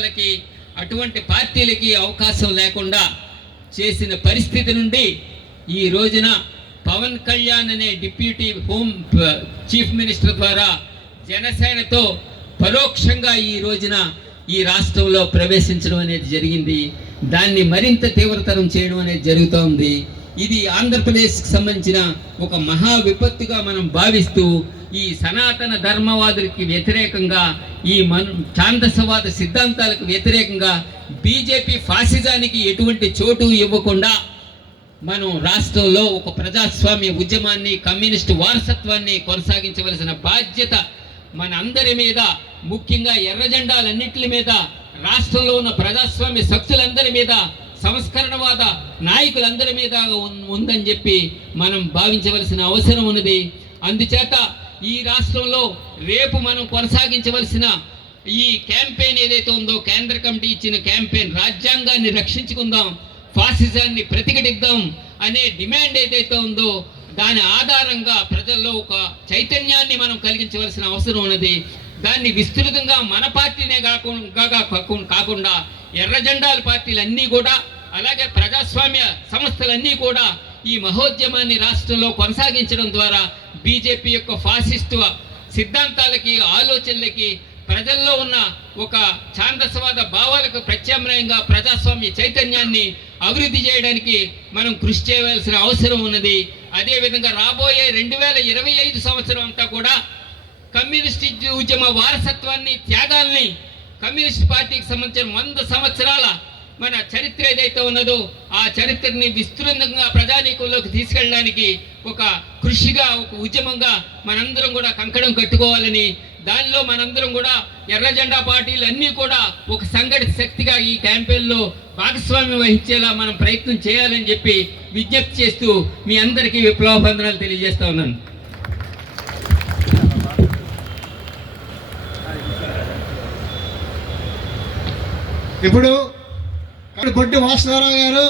సిద్ధాంతాలకి అటువంటి పార్టీలకి అవకాశం లేకుండా చేసిన పరిస్థితి నుండి ఈ రోజున పవన్ కళ్యాణ్ అనే డిప్యూటీ చీఫ్ మినిస్టర్ ద్వారా జనసేనతో పరోక్షంగా ఈ రోజున ఈ రాష్ట్రంలో ప్రవేశించడం అనేది జరిగింది. దాన్ని మరింత తీవ్రతరం చేయడం అనేది జరుగుతోంది. ఇది ఆంధ్రప్రదేశ్కి సంబంధించిన ఒక మహా విపత్తుగా మనం భావిస్తూ ఈ సనాతన ధర్మవాదులకి వ్యతిరేకంగా, ఈ ఛాందసవాద సిద్ధాంతాలకు వ్యతిరేకంగా బీజేపీ ఫాసిజానికి ఎటువంటి చోటు ఇవ్వకుండా మనం రాష్ట్రంలో ఒక ప్రజాస్వామ్య ఉద్యమాన్ని, కమ్యూనిస్టు వారసత్వాన్ని కొనసాగించవలసిన బాధ్యత మన అందరి మీద, ముఖ్యంగా ఎర్ర జెండాలన్నింటి మీద, రాష్ట్రంలో ఉన్న ప్రజాస్వామ్య శక్తులందరి మీద, సంస్కరణవాద నాయకులందరి మీద ఉందని చెప్పి మనం భావించవలసిన అవసరం ఉన్నది. అందుచేత ఈ రాష్ట్రంలో రేపు మనం కొనసాగించవలసిన ఈ క్యాంపెయిన్ ఏదైతే ఉందో, కేంద్ర కమిటీ ఇచ్చిన క్యాంపెయిన్, రాజ్యాంగాన్ని రక్షించుకుందాం, ఫాసిజాన్ని ప్రతిఘటిద్దాం అనే డిమాండ్ ఏదైతే ఉందో దాని ఆధారంగా ప్రజల్లో ఒక చైతన్యాన్ని మనం కలిగించవలసిన అవసరం ఉన్నది. దాన్ని విస్తృతంగా మన పార్టీనే కాకుండా ఎర్ర జెండాల పార్టీలన్నీ కూడా, అలాగే ప్రజాస్వామ్య సంస్థలన్నీ కూడా ఈ మహోద్యమాన్ని రాష్ట్రంలో కొనసాగించడం ద్వారా బీజేపీ యొక్క ఫాసిస్టు సిద్ధాంతాలకి, ఆలోచనలకి, ప్రజల్లో ఉన్న ఒక ఛాందసవాద భావాలకు ప్రత్యామ్నాయంగా ప్రజాస్వామ్య చైతన్యాన్ని అభివృద్ధి చేయడానికి మనం కృషి చేయవలసిన అవసరం ఉన్నది. అదేవిధంగా రాబోయే 2025 సంవత్సరం అంతా కూడా కమ్యూనిస్ట్ ఉద్యమ వారసత్వాన్ని, త్యాగాల్ని, కమ్యూనిస్ట్ పార్టీకి సంబంధించిన 100 సంవత్సరాల మన చరిత్ర ఏదైతే ఉన్నదో ఆ చరిత్రని విస్తృతంగా ప్రజానీకంలోకి తీసుకెళ్ళడానికి ఒక కృషిగా, ఒక ఉద్యమంగా మనందరం కూడా కంకణం కట్టుకోవాలని, దానిలో మనందరం కూడా ఎర్ర జెండా పార్టీలు అన్నీ కూడా ఒక సంఘటిత శక్తిగా ఈ క్యాంపెయిన్లో భాగస్వామ్యం వహించేలా మనం ప్రయత్నం చేయాలని చెప్పి విజ్ఞప్తి చేస్తూ మీ అందరికీ విప్లవాభివందనాలు తెలియజేస్తా ఉన్నాను. ఇప్పుడు బొడ్డి వాసుదేవరావు గారు